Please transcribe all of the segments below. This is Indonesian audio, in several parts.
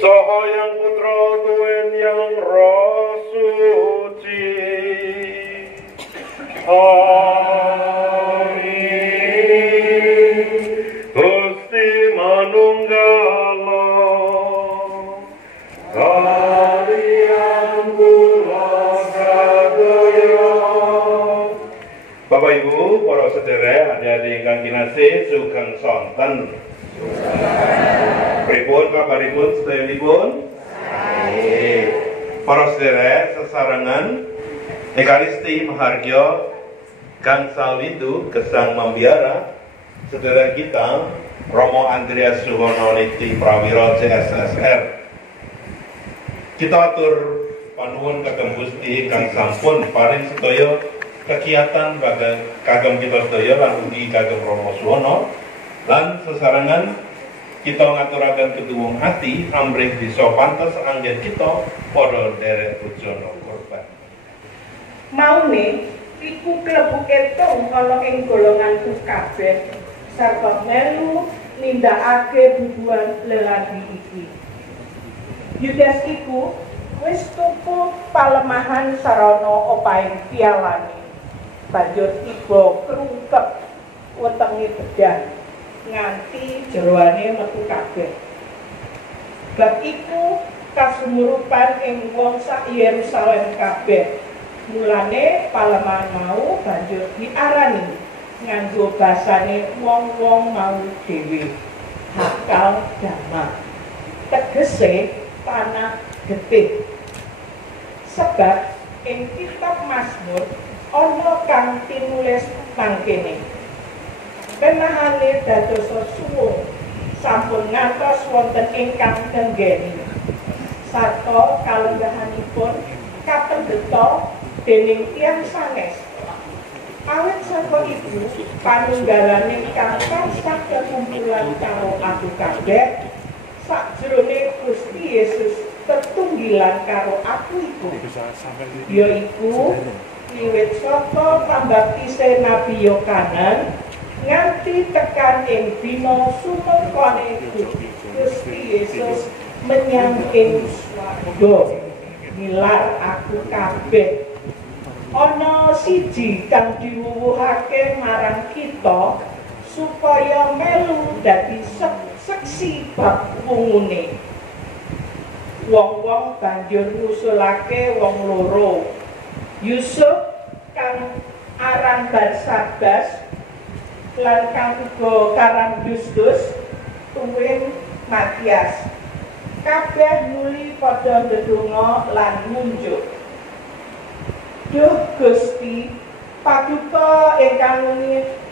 Saha yang putra tuwin yang roh suci. Amin. Gusti manunggala kaliyan kula sadaya. Bapak Ibu, para sedherek, adik-adik ingkang kinasih, sugeng sonten. Pripun kabaripun sedayanipun? Baik. Para sedherek sesarengan Ekaristi Mahargya Gangsal Windu Gesang Mambiara, sedherek kita Romo Andreas Suwono Niti Prawiro CSSR. Kita atur panuwun kagem Gusti kang sampun paring sedaya kegiatan kagem kita sedaya lan ugi kagem Romo Suwono lan sesarengan kita ngaturaken ketuwung ati amrih bisa pantes anggen kita padha nderek bujana korban. Maune iku klebu ketung ana ing golongan kabeh sarta melu nindakake bubuhan lelaki iki. Yudas iku wis tuku palemahan sarana opahing pialane. Banjur tiba krungkep wetenge bedah nganti jeroane metu kabeh. Bab iku kasumurupan ing wong sak Yerusalem kabeh. Mulane palemahan mau banjur diarani nganggo basane wong-wong mau dhewe. Hakal Dama. Tegese tanah getih. Sebab ing kitab Mazmur ana kang tinulis mangkene. Penahane dadosa suwung sampun ngantos wonten ingkang denggeni sarta kalenggahanipun kapendheta dening tiyang sanes. Awit saka iku panunggalane kang tansah kekumpulan karo aku kabeh sakjroning Gusti Yesus tetunggilan karo aku iku yaiku wiwit saka pambaptise Nabi Yohanes nganti tekan ing dina sumengkone Gusti Yesus menyang ing swarga nilar aku kabeh. Ana siji kang diwuwuhake marang kita supaya melu dadi seksi bab wungune. Wong-wong banjur ngusulake wong loro. Yusuf kang aran Barsabas lan kang uga karan Justus tuwin Matias. Kabeh nuli padha ndedonga lan ngunjuk. Duh Gusti, paduka ingkang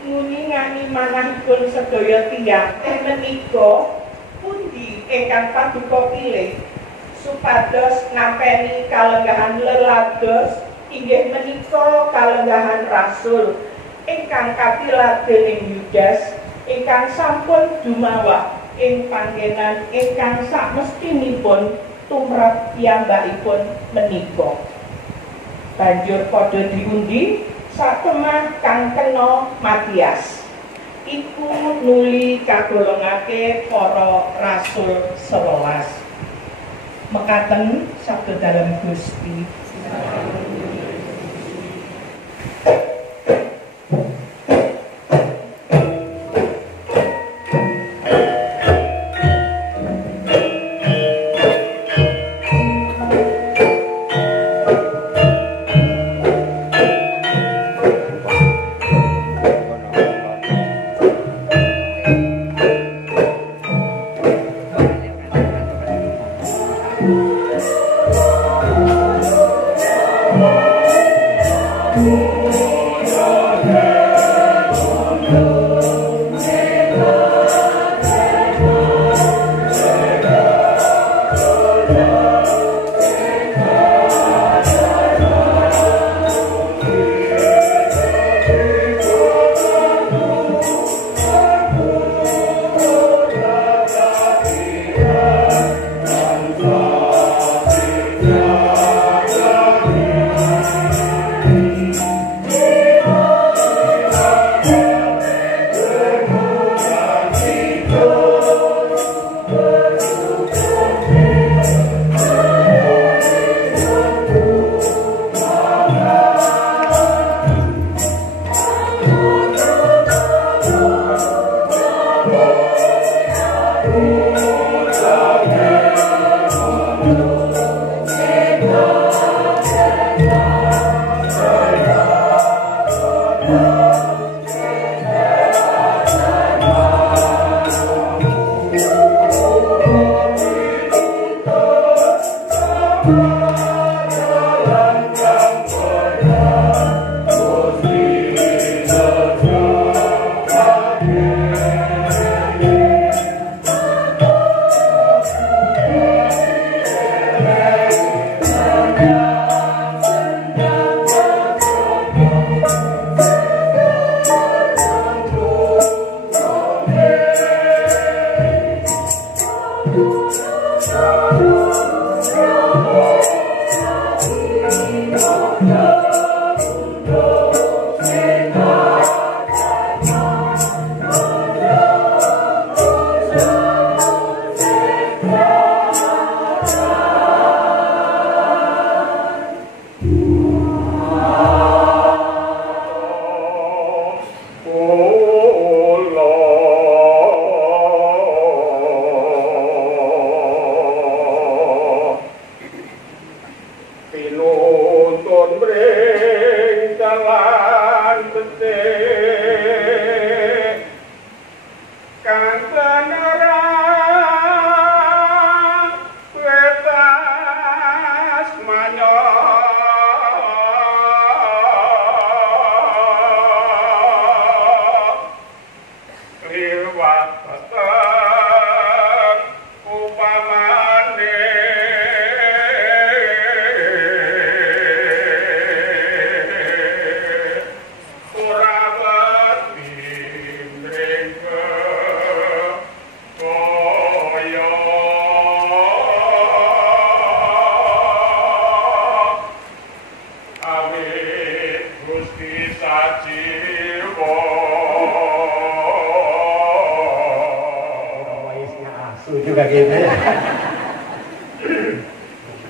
nguni manahipun sedaya tiyang menika pundi ingkang paduka pilih supados ngampeni kalenggahan lelados inggih menika kalenggahan rasul ingkang kapilar dening Yudas ingkang sampun dumawah ing panggenan ingkang sakmestinipun tumrap piyambakipun menika. Banjur padha diundi sakemah kang kena Matias. Iku nuli kagolongake para rasul 11. Mekaten sabda dalem Gusti. Amin.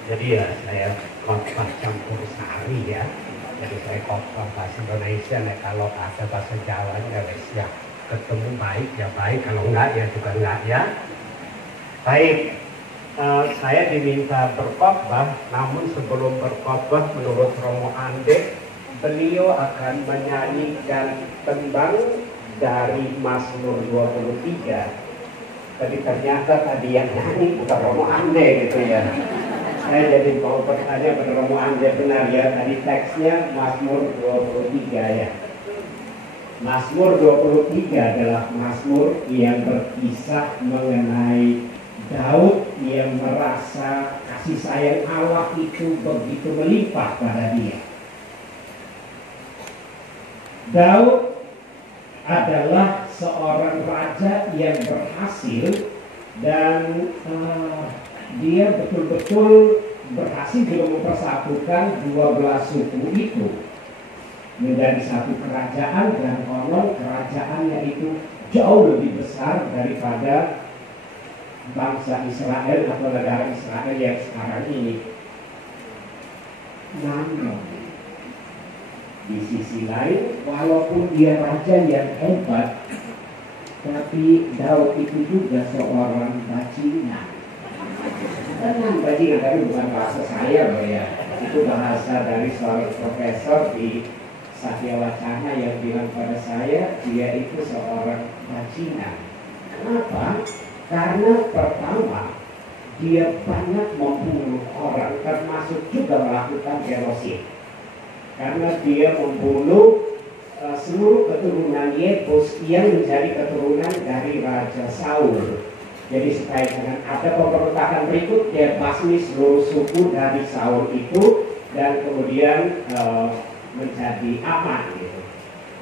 Jadi ya saya khotbah campur sari ya. Jadi saya khotbah bahasa Indonesia. Nah, kalau ada bahasa Jawanya ya ketemu baik ya baik, kalau enggak ya juga enggak ya. Baik, saya diminta berkhotbah, namun sebelum berkhotbah menurut Romo Ande, beliau akan menyanyikan tembang dari Mazmur 23. Tapi ternyata tadi yang nyanyi bukan Romo Ande gitu ya. Saya jadi mau bertanya pada Romo Ande, benar ya, tadi teksnya Mazmur 23 ya. Mazmur 23 adalah Mazmur yang berkisah mengenai Daud yang merasa kasih sayang Allah itu begitu melimpah pada dia. Daud adalah seorang raja yang berhasil dan dia betul-betul berhasil juga mempersatukan 12 suku itu menjadi satu kerajaan, dan konon kerajaannya itu jauh lebih besar daripada bangsa Israel atau negara Israel yang sekarang ini. Namun di sisi lain, walaupun dia raja yang hebat, tapi Daud itu juga seorang bajingan. Tenang, bajingan, tapi bukan bahasa saya loh ya. Itu bahasa dari seorang profesor di Satya Wacana yang bilang pada saya, dia itu seorang bajingan. Kenapa? Karena pertama, dia banyak membunuh orang, termasuk juga melakukan genosid. Karena dia membunuh seluruh keturunan Yebus yang menjadi keturunan dari Raja Saul. Jadi supaya jangan ada pemberontakan berikut, dia basmi seluruh suku dari Saul itu, dan kemudian menjadi aman gitu.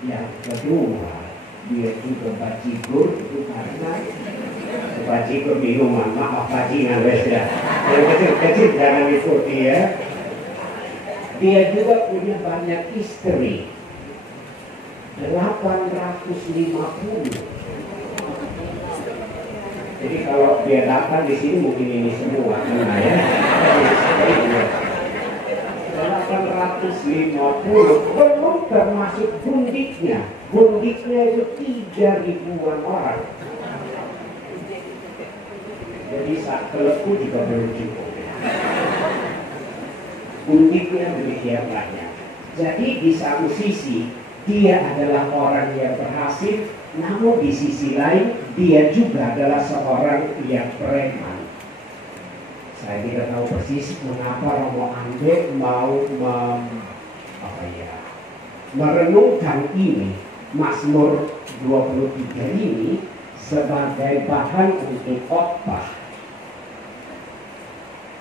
Yang kedua, dia juga bajigur, itu karena bajigur di rumah, maaf bajingan wes ya. Yang kecil-kecil jangan ikuti ya. Dia juga punya banyak istri, 850. Jadi kalau dia datang di sini mungkin ini semua, nah ya. 850, belum termasuk bundiknya. Bundiknya itu 3.000-an orang. Jadi saat kelepu juga belum cukup. Bundiknya demikian banyak. Jadi di satu sisi dia adalah orang yang berhasil, namun di sisi lain dia juga adalah seorang yang preman. Saya tidak tahu persis mengapa Romo Ande mau merenungkan ini, Mazmur 23 ini sebagai bahan untuk khotbah.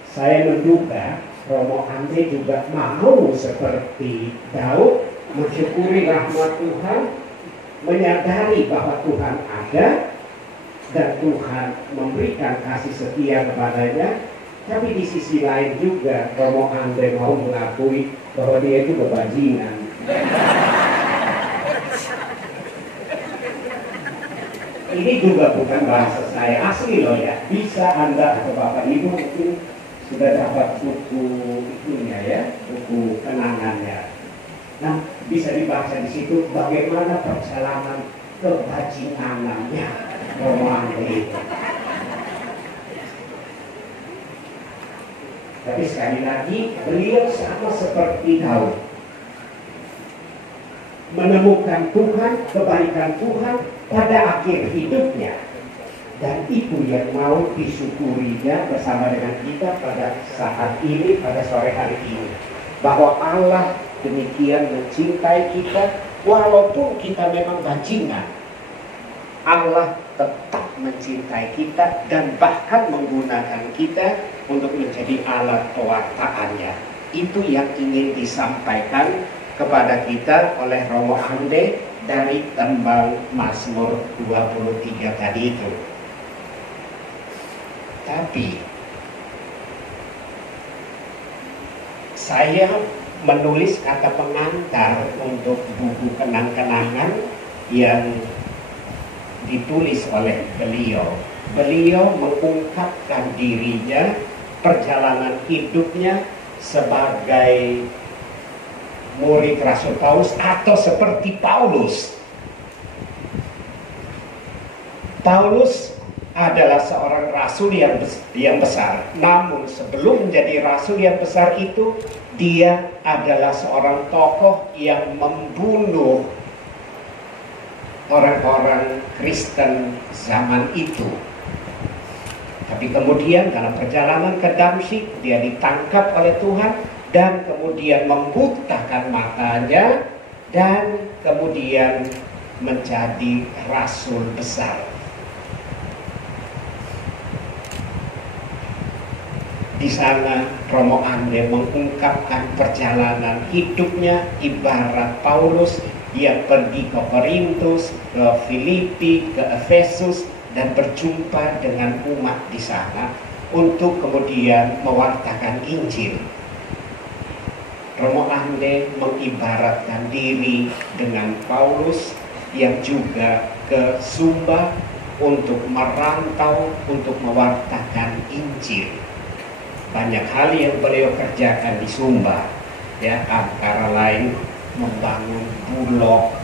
Saya menduga Romo Ande juga mau seperti Daud mensyukuri rahmat Tuhan, menyadari bahwa Tuhan ada, dan Tuhan memberikan kasih setia kepadanya, tapi di sisi lain juga Romo Andre mau mengakui bahwa dia itu bajingan. Ini juga bukan bahasa saya asli loh ya. Bisa Anda atau Bapak Ibu mungkin sudah dapat buku itunya ya, buku kenangannya. Nah, bisa dibaca di situ bagaimana perjalanan kebajinganannya Romo Andre itu. Tapi sekali lagi beliau sama seperti Daud, menemukan Tuhan, kebaikan Tuhan pada akhir hidupnya, dan itu yang mau disyukurinya bersama dengan kita pada saat ini, pada sore hari ini, bahwa Allah demikian mencintai kita walaupun kita memang bajingan. Allah tetap mencintai kita dan bahkan menggunakan kita untuk menjadi alat pewartaannya. Itu yang ingin disampaikan kepada kita oleh Romo Andre dari tembang Mazmur 23 tadi itu. Tapi saya menulis kata pengantar untuk buku kenang-kenangan yang ditulis oleh beliau. Beliau mengungkapkan dirinya, perjalanan hidupnya sebagai murid Rasul Paulus atau seperti Paulus. Paulus adalah seorang rasul yang besar. Namun sebelum menjadi rasul yang besar itu, dia adalah seorang tokoh yang membunuh orang-orang Kristen zaman itu. Tapi kemudian dalam perjalanan ke Damsyik, dia ditangkap oleh Tuhan dan kemudian membutakan matanya dan kemudian menjadi rasul besar. Di sana Romo Andre mengungkapkan perjalanan hidupnya ibarat Paulus yang pergi ke Korintus, ke Filipi, ke Efesus dan berjumpa dengan umat di sana untuk kemudian mewartakan Injil. Romo Andre mengibaratkan diri dengan Paulus yang juga ke Sumba untuk merantau, untuk mewartakan Injil. Banyak hal yang beliau kerjakan di Sumba, ya, antara lain membangun bulog,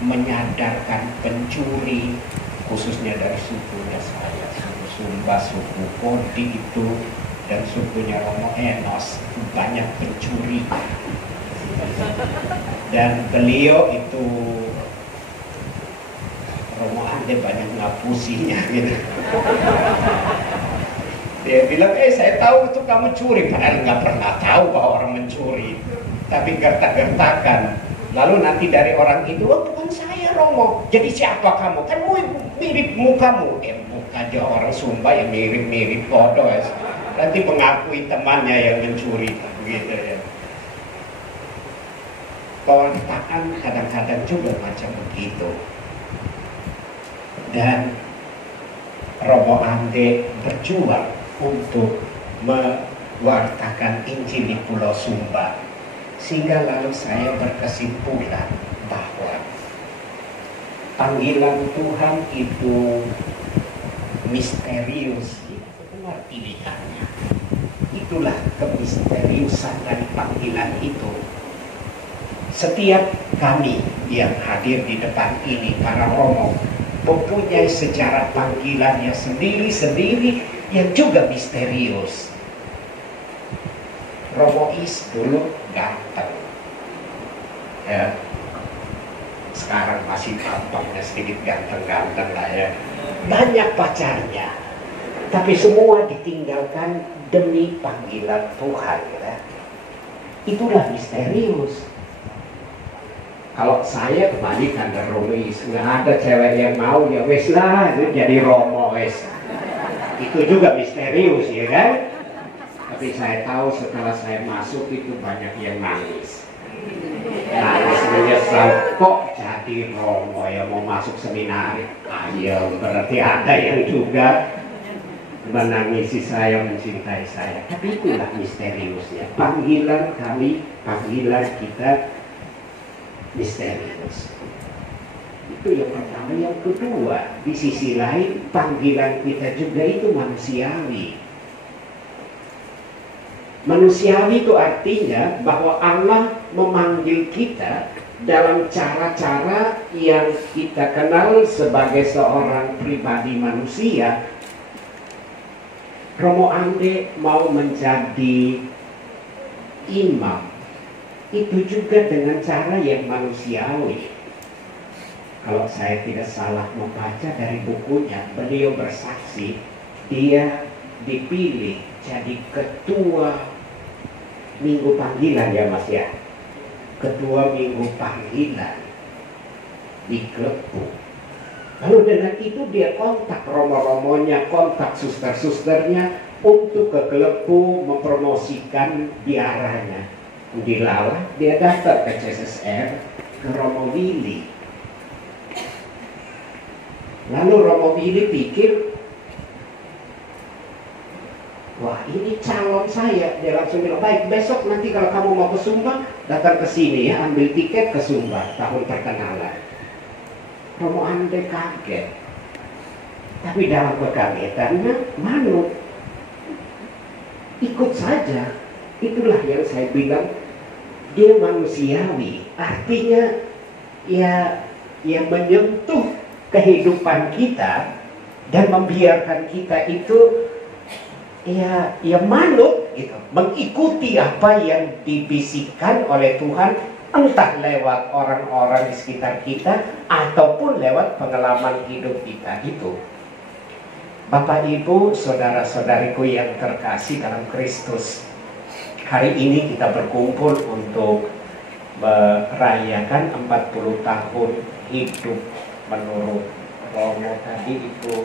menyadarkan pencuri, khususnya dari sukunya saya, suku Sumba, suku Kodi itu, dan sukunya Romo Enos, banyak pencuri. Dan beliau itu, Romo Andre banyak ngapusinya gitu. Dia bilang, saya tahu itu kamu curi, padahal nggak pernah tahu bahwa orang mencuri. Tapi gertak-gertakan. Lalu nanti dari orang itu, bukan saya Romo, jadi siapa kamu? Kan mirip mukamu. Muka aja orang Sumba yang mirip-mirip bodoh ya. Nanti mengakui temannya yang mencuri, begitu ya. Pewartaan kadang-kadang juga macam begitu. Dan Romo Andre berjuang untuk mewartakan Injil di Pulau Sumba. Sehingga lalu saya berkesimpulan bahwa panggilan Tuhan itu misterius, benar pilihannya. Itulah kemisteriusan dari panggilan itu. Setiap kami yang hadir di depan ini, para romo, mempunyai sejarah panggilannya sendiri-sendiri yang juga misterius. Romo Is dulu ganteng, ya. Sekarang masih tampaknya sedikit ganteng-ganteng lah ya. Banyak pacarnya, tapi semua ditinggalkan demi panggilan Tuhan. Ya. Itulah misterius. Kalau saya kebalikan dari Romo Is, nggak ada cewek yang mau, ya wes lah, jadi Romo wes. Itu juga misterius ya kan. Tapi saya tahu setelah saya masuk itu banyak yang nangis. Nangis menyesal, kok jadi Romo ya mau masuk seminari. Ayo, berarti ada yang juga menangisi saya, mencintai saya. Tapi itulah misteriusnya. Panggilan kami, panggilan kita misterius. Itu yang pertama. Yang kedua, di sisi lain panggilan kita juga itu manusiawi. Manusiawi itu artinya bahwa Allah memanggil kita dalam cara-cara yang kita kenal sebagai seorang pribadi manusia. Romo Ande mau menjadi imam, itu juga dengan cara yang manusiawi. Kalau saya tidak salah membaca dari bukunya, beliau bersaksi dia dipilih jadi ketua minggu panggilan ya Mas ya, ketua minggu panggilan di Klepu. Lalu dengan itu dia kontak romo-romonya, kontak suster-susternya untuk ke Klepu mempromosikan biaranya. Dilalah dia daftar ke CSSR, ke Romo Willy. Lalu Romo Willy pikir, wah ini calon saya. Dia langsung bilang, baik besok nanti kalau kamu mau ke Sumba, datang ke sini ya, ambil tiket ke Sumba, tahun perkenalan. Romo Ande kaget. Tapi dalam kekagetannya, manut. Ikut saja. Itulah yang saya bilang, dia manusiawi. Artinya, ya menyentuh kehidupan kita dan membiarkan kita itu ya manut gitu, mengikuti apa yang dibisikkan oleh Tuhan, entah lewat orang-orang di sekitar kita ataupun lewat pengalaman hidup kita itu. Bapak Ibu, saudara-saudariku yang terkasih dalam Kristus, hari ini kita berkumpul untuk merayakan 40 tahun hidup menurut Romo tadi itu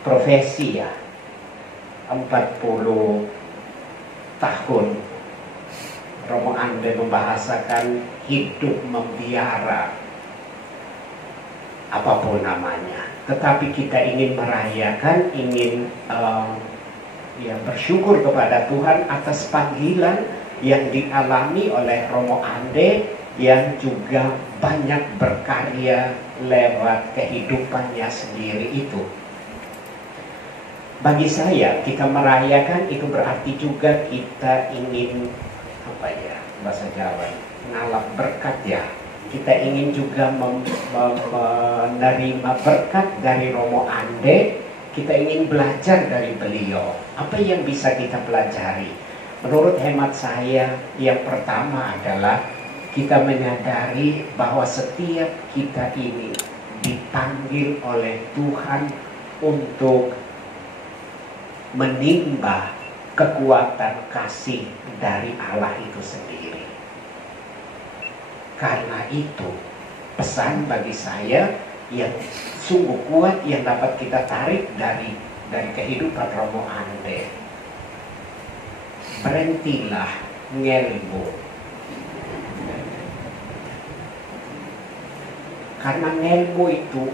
profesi ya, 40 tahun Romo Ande membahasakan hidup membiara, apapun namanya. Tetapi kita ingin merayakan, ingin bersyukur kepada Tuhan atas panggilan yang dialami oleh Romo Ande, yang juga banyak berkarya lewat kehidupannya sendiri itu. Bagi saya, kita merayakan itu berarti juga kita ingin bahasa Jawa, ngalap berkat ya. Kita ingin juga menerima berkat dari Romo Ande. Kita ingin belajar dari beliau. Apa yang bisa kita pelajari? Menurut hemat saya, yang pertama adalah kita menyadari bahwa setiap kita ini dipanggil oleh Tuhan untuk menimba kekuatan kasih dari Allah itu sendiri. Karena itu pesan bagi saya yang sungguh kuat yang dapat kita tarik dari kehidupan Romo Ande. Berhentilah ngelmu. Karena ngelmu itu,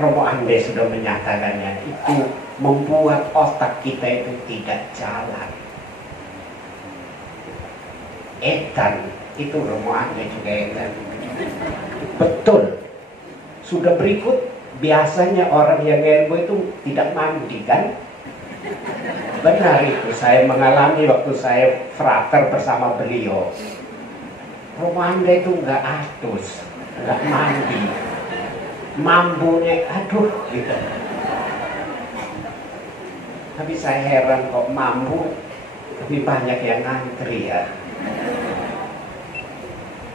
Romo Ande sudah menyatakannya, itu membuat otak kita itu tidak jalan. Edan, itu Romo Ande juga edan. Betul. Sudah berikut, biasanya orang yang ngelmu itu tidak mandi kan? Benar itu, saya mengalami waktu saya frater bersama beliau. Romo Ande itu nggak atus, nggak mandi. Mambunya, aduh gitu. Tapi saya heran kok mambu lebih banyak yang ngantri ya.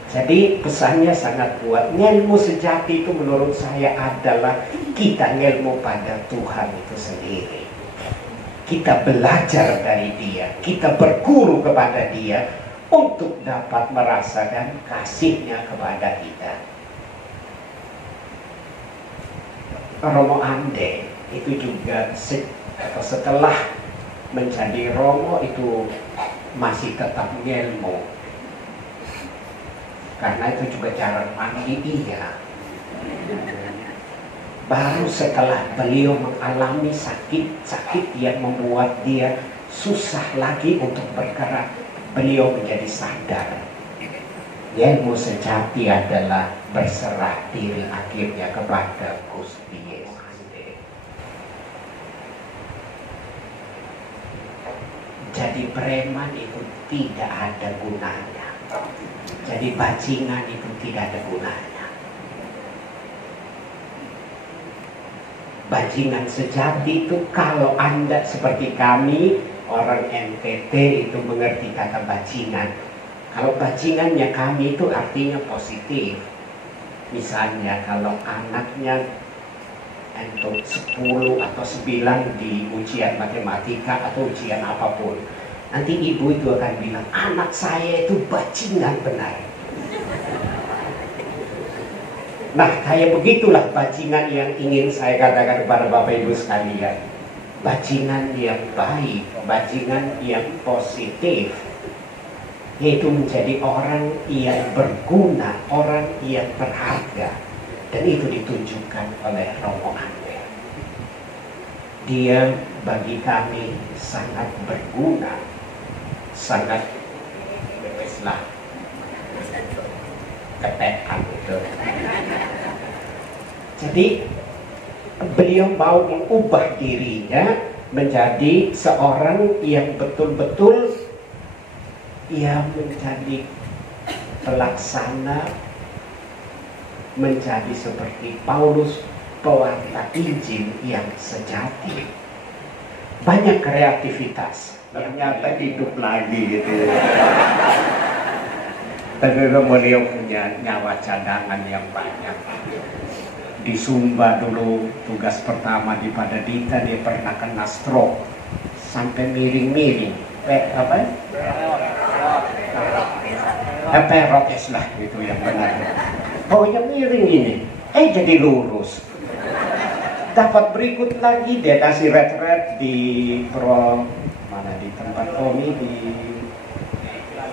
Jadi pesannya sangat kuat. Ngelmu sejati itu menurut saya adalah kita ngelmu pada Tuhan itu sendiri. Kita belajar dari Dia, kita berguru kepada Dia untuk dapat merasakan kasih-Nya kepada kita. Romo Ande itu juga setelah menjadi Romo itu masih tetap ngelmo. Karena itu juga jarang mandi dia. Baru setelah beliau mengalami sakit yang membuat dia susah lagi untuk bergerak, beliau menjadi sadar. Ilmu sejati adalah berserah diri akhirnya kepada Gusti Yesus. Jadi preman itu tidak ada gunanya. Jadi bajingan itu tidak ada gunanya. Bajingan sejati itu kalau Anda seperti kami, orang NTT itu mengerti kata bajingan. Kalau bajingannya kami itu artinya positif. Misalnya kalau anaknya untuk 10 atau 9 di ujian matematika atau ujian apapun, nanti ibu itu akan bilang, anak saya itu bajingan benar. Nah, kayak begitulah bajingan yang ingin saya katakan kepada Bapak Ibu sekalian. Bajingan yang baik, bajingan yang positif, yaitu menjadi orang yang berguna, orang yang berharga. Dan itu ditunjukkan oleh Romo Ande. Dia bagi kami sangat berguna, sangat bebaslah ketekan itu. Jadi beliau mau mengubah dirinya menjadi seorang yang betul-betul ia menjadi pelaksana, menjadi seperti Paulus, pewarta Injil yang sejati. Banyak kreativitas, ternyata hidup lagi gitu. Tapi beliau punya nyawa cadangan yang banyak. Di Sumba dulu tugas pertama di Padadita dia pernah kena stroke sampai miring-miring. Perokes lah gitu yang benar. Pokoknya miring ini, jadi lurus. Dapat berikut lagi dia kasih retret di di tempat Tommy di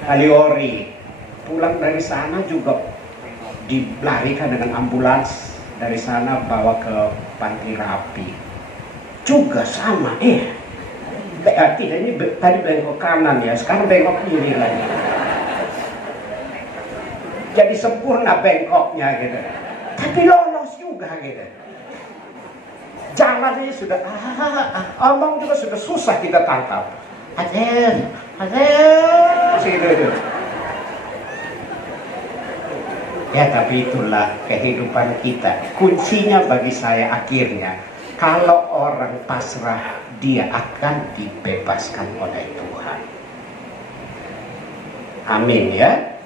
Kaliori. Pulang dari sana juga dilarikan dengan ambulans dari sana bawa ke panti rapi. Juga sama, tidak ini tadi bengkok kanan ya, sekarang bengkok kiri lagi. Jadi sempurna bengkoknya gitu. Tapi lolos juga gitu. Jalannya sudah omong juga sudah susah kita tangkap. Aden, gitu. Ya tapi itulah kehidupan kita. Kuncinya bagi saya akhirnya, kalau orang pasrah dia akan dibebaskan oleh Tuhan. Amin ya.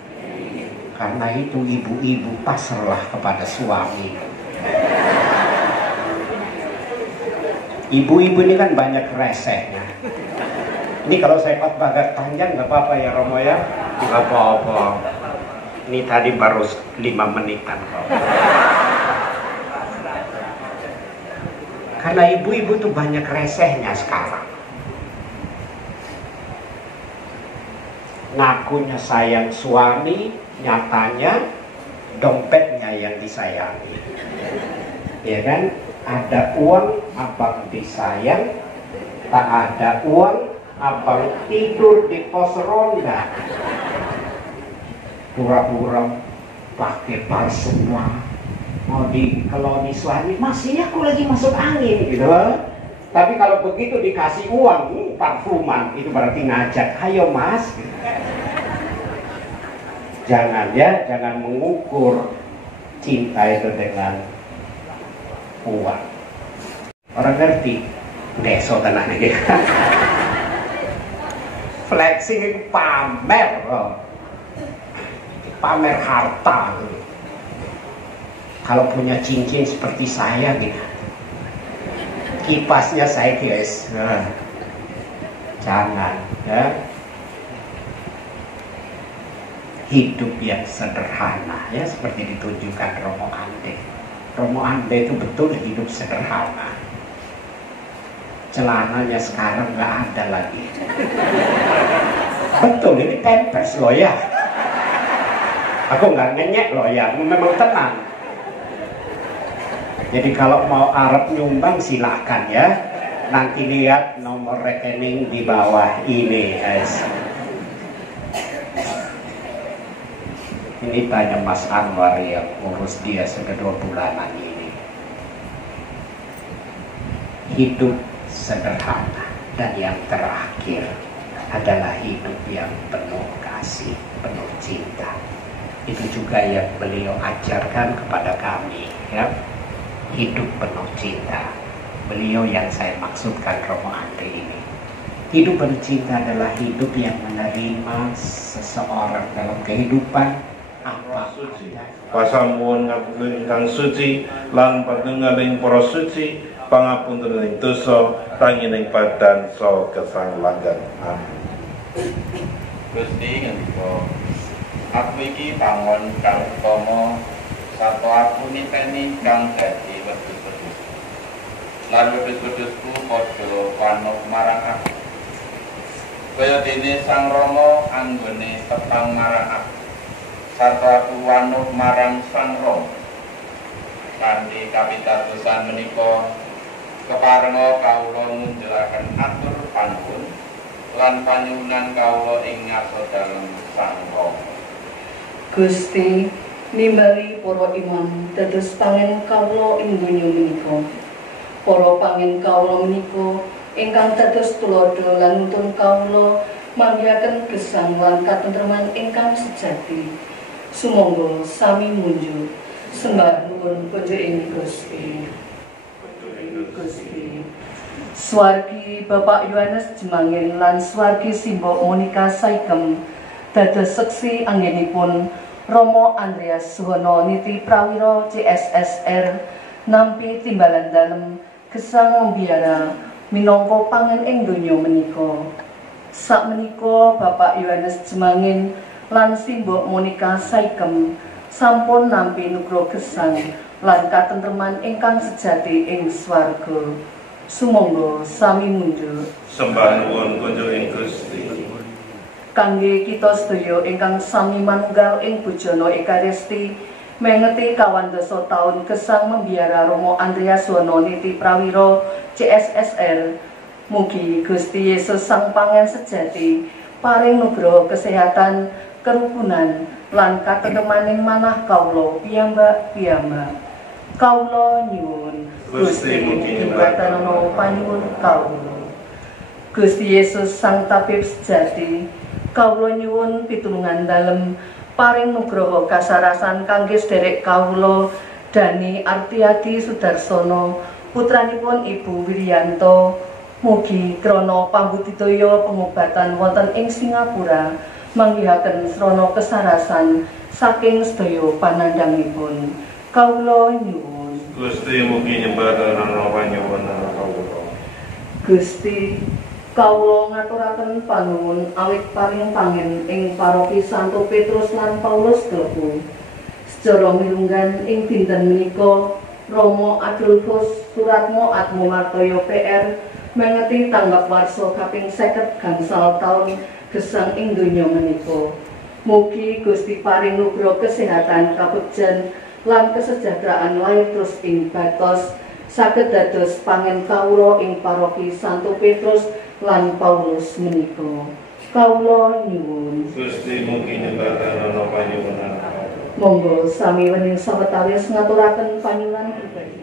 Karena itu ibu-ibu pasrahlah kepada suami. Ibu-ibu ini kan banyak resehnya. Ini kalau saya khotbah agak panjang nggak apa-apa ya Romo ya? Nggak apa-apa. Ini tadi baru 5 menitan kok. Karena ibu-ibu tuh banyak resehnya sekarang. Ngakunya sayang suami, nyatanya dompetnya yang disayangi. Ya kan? Ada uang, abang disayang. Tak ada uang, abang tidur di pos ronda. Pura-pura pakai semua. Kalau di suami masih aku lagi masuk angin gitu. Tapi kalau begitu dikasih uang, parfuman, itu berarti ngajak, ayo mas. Jangan mengukur cinta itu dengan uang. Orang ngerti, deso tenang gitu. Flexing pamer, pamer harta. Kalau punya cincin seperti saya gitu, kipasnya saya guys, jangan ya. Hidup yang sederhana ya, seperti ditunjukkan Romo Ande. Romo Ande itu betul hidup sederhana. Celananya sekarang nggak ada lagi. Betul, ini tempes loh ya. Aku nggak ngenyek loh ya, memang tenang. Jadi kalau mau Arab nyumbang silakan ya. Nanti lihat nomor rekening di bawah ini. Ini tanya Mas Anwar yang ngurus dia sekedua bulanan ini. Hidup sederhana, dan yang terakhir adalah hidup yang penuh kasih, penuh cinta. Itu juga yang beliau ajarkan kepada kami, ya. Hidup penuh cinta. Beliau yang saya maksudkan, Romo Andri ini. Hidup penuh cinta adalah hidup yang menerima seseorang dalam kehidupan apa suci. Pasamuan ngapunten ingkang suci lan panjenenganing para suci, pangapunten ing dosa, tangining padan saha gesang langgeng. Amin. Gusti ngendika, aku iki pangon kang utama, sato aku niteni kang dadi wedhus-wedhus. Lan wedhus-wedhusku padha wanuk marang aku. Kaya dene Sang Rama anggone tepang marang aku. Sato aku wanuk marang Sang Rama. Kanthi kapitadosan menika keparenga kawula ngunjelaken atur panuwun lan panyuwunan kawula ing ngarsa dalem Sang Rama. Gusti nimbali para imam dados pangen kawula ing donya menika. Para pangen kawula menika ingkang dados tuladha lan nuntun kawula manggihaken gesang lan katentreman ingkang sejati. Sumangga sami munjuk sembah nuwun puji Gusti. Gusti. Swargi Bapak Yohanes Jemangin lan swargi Simbok Monika Saikem dados seksi anggenipun Romo Andreas Suhono Niti Prawiro CSSR nampi timbalan dalem gesang membiara minangka pangen ing donya menika. Sakmenika Bapak Yohanes Jemangin lan Simbok Monika Saikem sampun nampi nugra gesang lan katentreman ingkang sejati ing swarga. Sumangga sami munjuk Sembah nuwun kunjuk ing Gusti. Kangge kita sedaya ingkang sami manunggal ing bujana Ekaristi mengeti kawandasa taun gesang membiara Romo Andreas Suhono Niti Prawiro CSSR. Mugi Gusti Yesus Sang Pangen sejati paring nugraha kesehatan, kerukunan lan katentemaning manah kawula piyambak-piyambak. Kawula nyuwun Gusti mugi nyembadana panyuwun kawula. Gusti Yesus Sang Tabib sejati, kawula nyuwun pitulungan dalem paring nugraha kasarasan kangge sederek kawula Dani Artiadi Sudarsono putranipun Ibu Wiryanto. Mugi krana pambudidaya pengobatan wonten ing Singapura manggihaken srana kesarasan saking sedaya panandhangipun. Kawula nyuwun Gusti mugi nyembadana panyuwun kawula. Gusti kawula ngaturaken panuwun awit paring pangen ing paroki Santo Petrus lan Paulus Klepu. Sacara milunggan ing dinten menika Romo Adolfus Suratmo Atmomartoyo PR mengeti tanggap warsa kaping 50 gangsal taun gesang ing donya menika. Mugi Gusti paring nugraha kesehatan, kabegjan lan kesejahteraan lair terus ing batos saged dados pangen kawula ing paroki Santo Petrus lan Paulus menika. Kawula nyuwun Gusti mugi nyembadana panyuwunan. monggo sami wening sawetawis ngaturaken panyuwun pribadi.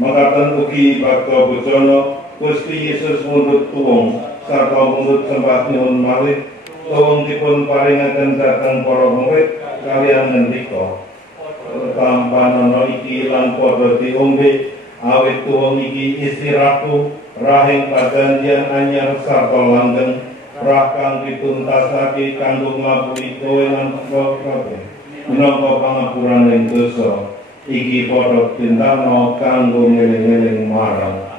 Makaten ugi bakda bojono Gusti Yesus mundhut tuwung sarta mundhut sembah nyuwun malih tuwung dipun paringaken dhateng para murid kaliyan ngendika tampanana iki lan padha diombe awit tuwung iki isi ratu rahing pajanjian anyar sarta langgeng rah kang dituntasake kanggo nglabuhi kowe lan kabeh minangka pangapuraning dosa iki padha tindakno kanggo ngeling-eling marang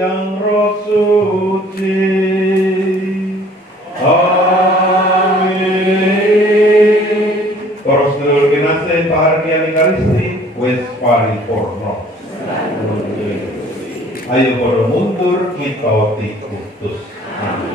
yang Roh Suci. Amin. Para sedulur kinasih pahargyan Ekaristi wis paripurna. Ayo pada mundur kita dikutus. Amin.